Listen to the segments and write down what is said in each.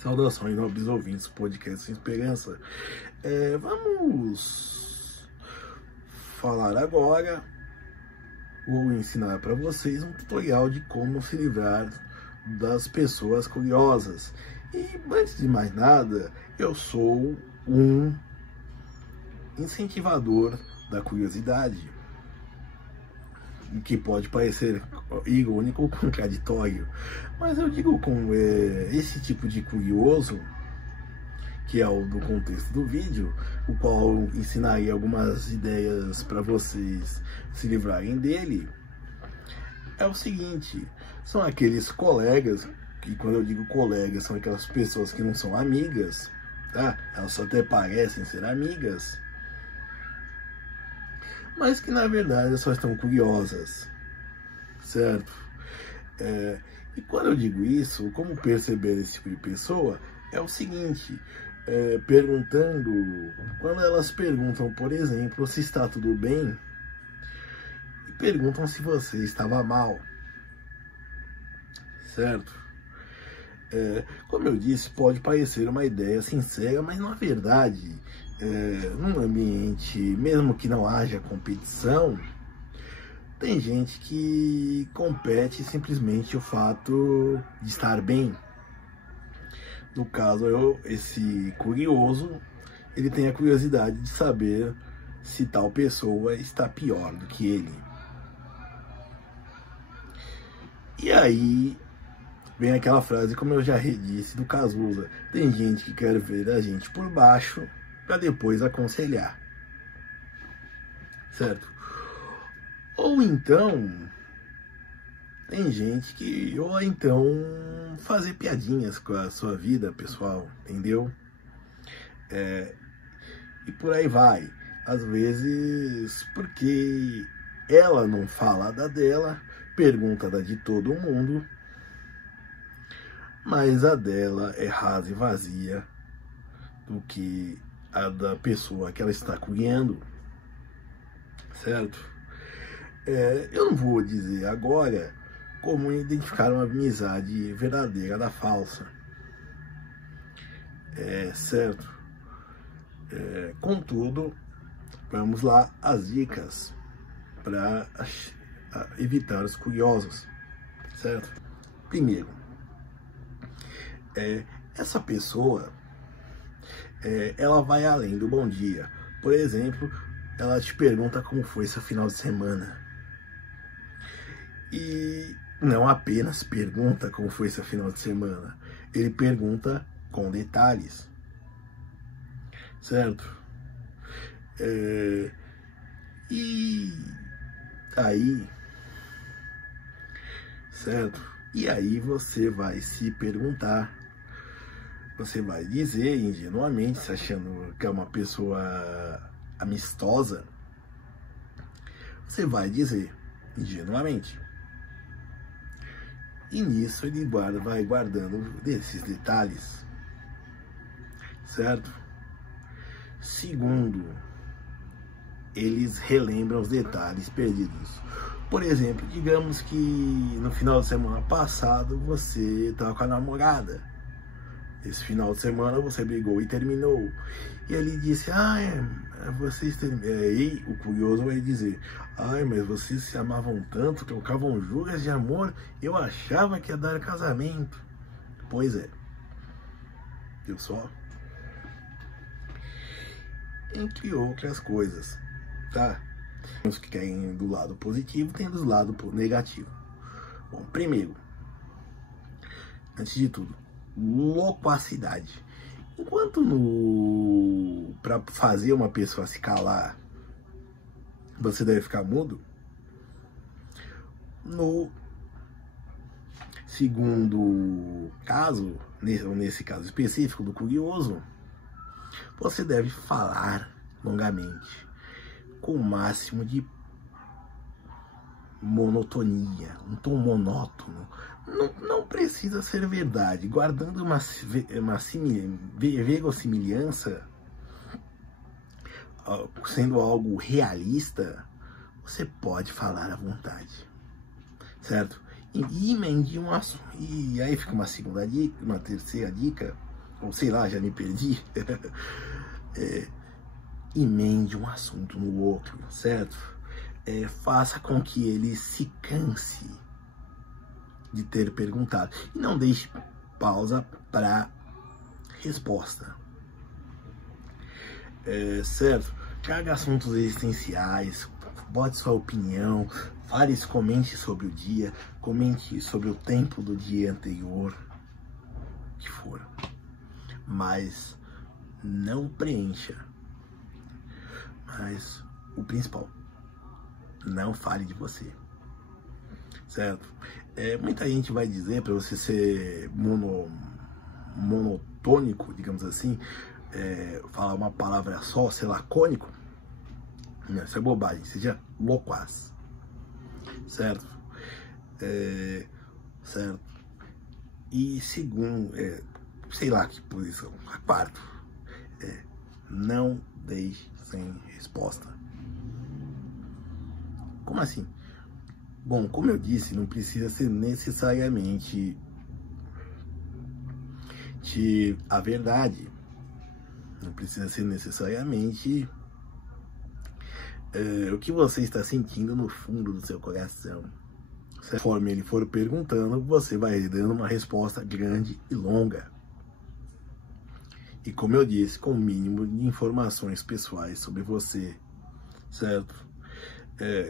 Saudações, nobres ouvintes do podcast Sem Esperança. Vamos falar agora, vou ensinar para vocês um tutorial de como se livrar das pessoas curiosas. E antes de mais nada, eu sou um incentivador da curiosidade, que pode parecer irônico ou contraditório, mas eu digo com esse tipo de curioso, que é o do contexto do vídeo, o qual eu ensinarei algumas ideias para vocês se livrarem dele, é o seguinte: são aqueles colegas, e quando eu digo colegas, são aquelas pessoas que não são amigas, tá? Elas só até parecem ser amigas, mas que na verdade só estão curiosas, certo? E quando eu digo isso, como perceber esse tipo de pessoa, é o seguinte: quando elas perguntam, por exemplo, se está tudo bem, e perguntam se você estava mal, certo? Como eu disse, pode parecer uma ideia sincera, mas na verdade, num ambiente, mesmo que não haja competição, tem gente que compete simplesmente o fato de estar bem. No caso, esse curioso, ele tem a curiosidade de saber se tal pessoa está pior do que ele. E aí vem aquela frase, como eu já disse, do Cazuza: tem gente que quer ver a gente por baixo para depois aconselhar, certo? Ou então tem gente que, ou então fazer piadinhas com a sua vida pessoal, entendeu? E por aí vai. Às vezes porque ela não fala da dela, pergunta da de todo mundo, mas a dela é rasa e vazia do que a da pessoa que ela está curiando, certo? Eu não vou dizer agora como identificar uma amizade verdadeira da falsa, certo? Contudo, vamos lá as dicas para evitar os curiosos, certo? Primeiro, essa pessoa, ela vai além do bom dia. Por exemplo, ela te pergunta como foi seu final de semana. E não apenas pergunta como foi seu final de semana, ele pergunta com detalhes, certo? E aí, certo? E aí você vai se perguntar, você vai dizer ingenuamente, se achando que é uma pessoa amistosa, você vai dizer ingenuamente. E nisso ele vai guardando desses detalhes, certo? Segundo, eles relembram os detalhes perdidos. Por exemplo, digamos que no final de semana passado você estava com a namorada. Esse final de semana você brigou e terminou. E ele disse: vocês terminaram. Aí o curioso vai dizer: mas vocês se amavam tanto, trocavam juras de amor, eu achava que ia dar casamento. Pois é. Viu só? Entre outras coisas, tá? Os que querem do lado positivo, tem do lado negativo. Bom, primeiro, antes de tudo, loquacidade. Enquanto para fazer uma pessoa se calar, você deve ficar mudo, no segundo caso, nesse caso específico do curioso, você deve falar longamente, com o máximo de monotonia, um tom monótono. Não precisa ser verdade, guardando uma verossimilhança, sendo algo realista, você pode falar à vontade, certo? E emende e aí fica uma segunda dica, uma terceira dica: ou sei lá, já me perdi, emende um assunto no outro, certo? Faça com que ele se canse de ter perguntado e não deixe pausa para resposta, certo? Traga assuntos existenciais, bote sua opinião, comente sobre o dia, comente sobre o tempo do dia anterior, que for, mas não preencha. Mas o principal, não fale de você, certo? Muita gente vai dizer para você ser monotônico, digamos assim, falar uma palavra só, ser lacônico. Não, isso é bobagem, seja loquaz, certo? Certo? E segundo, sei lá que posição, a quarto, não deixe sem resposta. Como assim? Bom, como eu disse, não precisa ser necessariamente a verdade. Não precisa ser necessariamente o que você está sentindo no fundo do seu coração. Conforme ele for perguntando, você vai dando uma resposta grande e longa. E como eu disse, com o mínimo de informações pessoais sobre você, certo?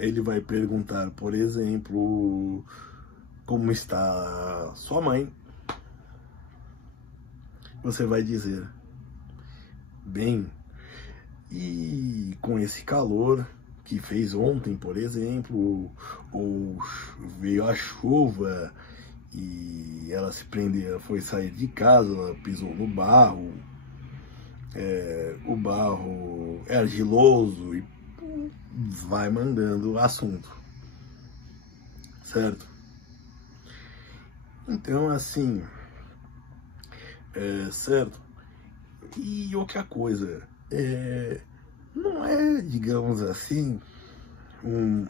Ele vai perguntar, por exemplo, como está sua mãe. Você vai dizer, bem, e com esse calor que fez ontem, por exemplo, ou veio a chuva e ela se prendeu, foi sair de casa, ela pisou no barro, o barro é argiloso e vai mandando o assunto, certo? Então, assim, certo? E outra coisa, não é, digamos assim, um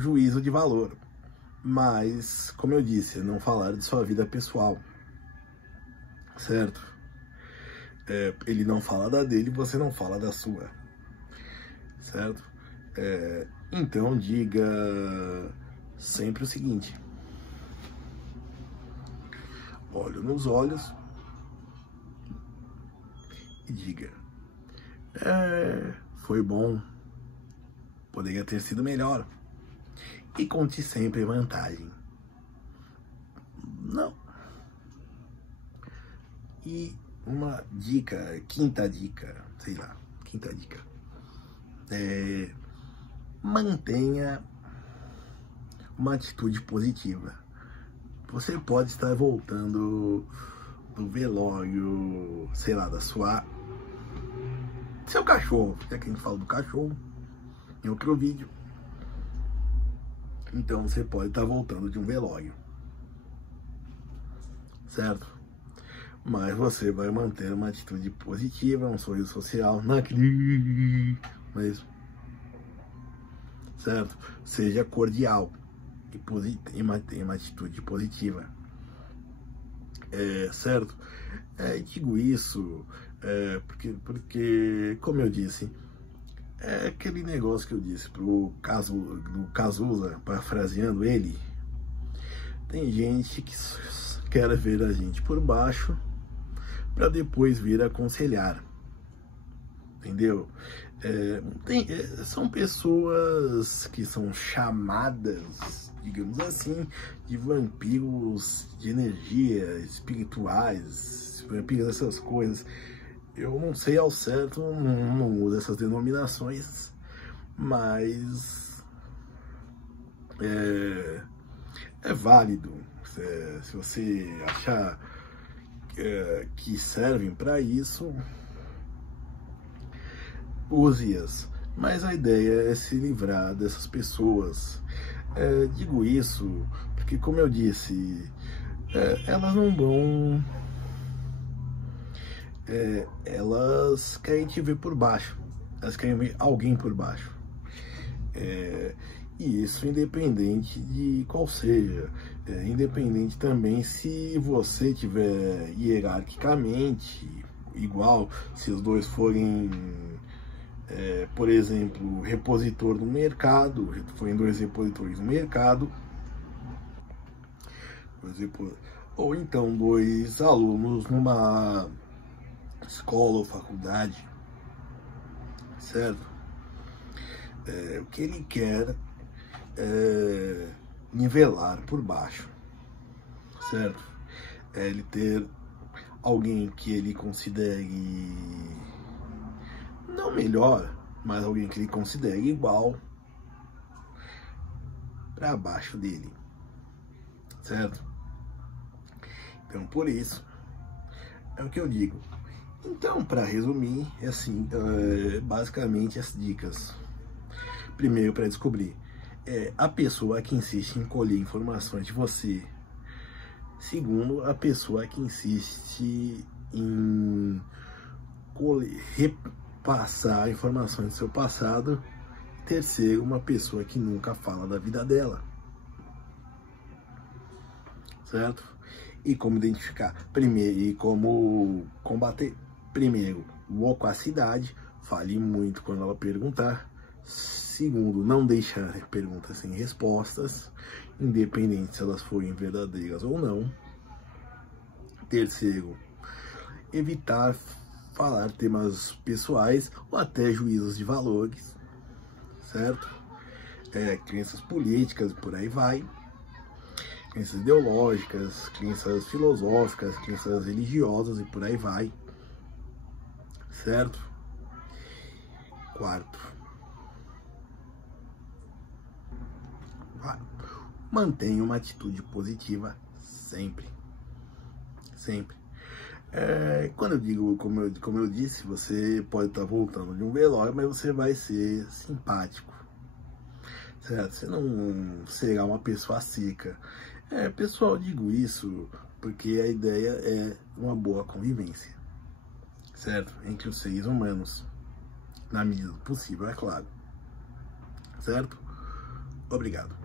juízo de valor, mas, como eu disse, não falar de sua vida pessoal, certo? Ele não fala da dele, você não fala da sua, certo? Então diga sempre o seguinte: olho nos olhos e diga, foi bom, poderia ter sido melhor, e conte sempre vantagem. Não. E uma dica, quinta dica, mantenha uma atitude positiva. Você pode estar voltando do velório, sei lá, seu cachorro, já que a gente fala do cachorro em outro vídeo. Então você pode estar voltando de um velório, certo? Mas você vai manter uma atitude positiva, um sorriso social, mesmo, certo? Seja cordial e mantenha uma atitude positiva, certo? Digo isso porque, como eu disse, aquele negócio que eu disse do Cazuza, parafraseando ele, tem gente que quer ver a gente por baixo para depois vir aconselhar, entendeu? São pessoas que são chamadas, digamos assim, de vampiros de energia, espirituais, vampiros, essas coisas. Eu não sei ao certo, não uso essas denominações, mas é válido. Se você achar que servem para isso, use-as. Mas a ideia é se livrar dessas pessoas. Digo isso porque, como eu disse, elas não vão... elas querem te ver por baixo. Elas querem ver alguém por baixo. E isso independente de qual seja. independente também se você tiver hierarquicamente igual, se os dois forem, por exemplo, repositor no mercado, forem dois repositores no mercado, ou então dois alunos numa escola ou faculdade, certo? O que ele quer é nivelar por baixo, certo? É ele ter alguém que ele considere não melhor, mas alguém que ele considere igual para baixo dele, certo? Então, por isso, é o que eu digo. Então, para resumir, é assim, basicamente as dicas. Primeiro, para descobrir a pessoa que insiste em colher informações de você. Segundo, a pessoa que insiste em repassar informações do seu passado. Terceiro, uma pessoa que nunca fala da vida dela, certo? E como identificar? Primeiro, e como combater? Primeiro, loquacidade, fale muito quando ela perguntar. Segundo, não deixar perguntas sem respostas, independente se elas forem verdadeiras ou não. Terceiro, evitar falar temas pessoais ou até juízos de valores, certo? Crenças políticas, por aí vai. Crenças ideológicas, crenças filosóficas, crenças religiosas e por aí vai, certo? Quarto, mantenha uma atitude positiva sempre, sempre. Quando eu digo, como eu disse, você pode estar voltando de um velório, mas você vai ser simpático, certo? Você não será uma pessoa seca. Pessoal, digo isso porque a ideia é uma boa convivência, certo? Entre os seres humanos, na medida do possível, é claro, certo? Obrigado.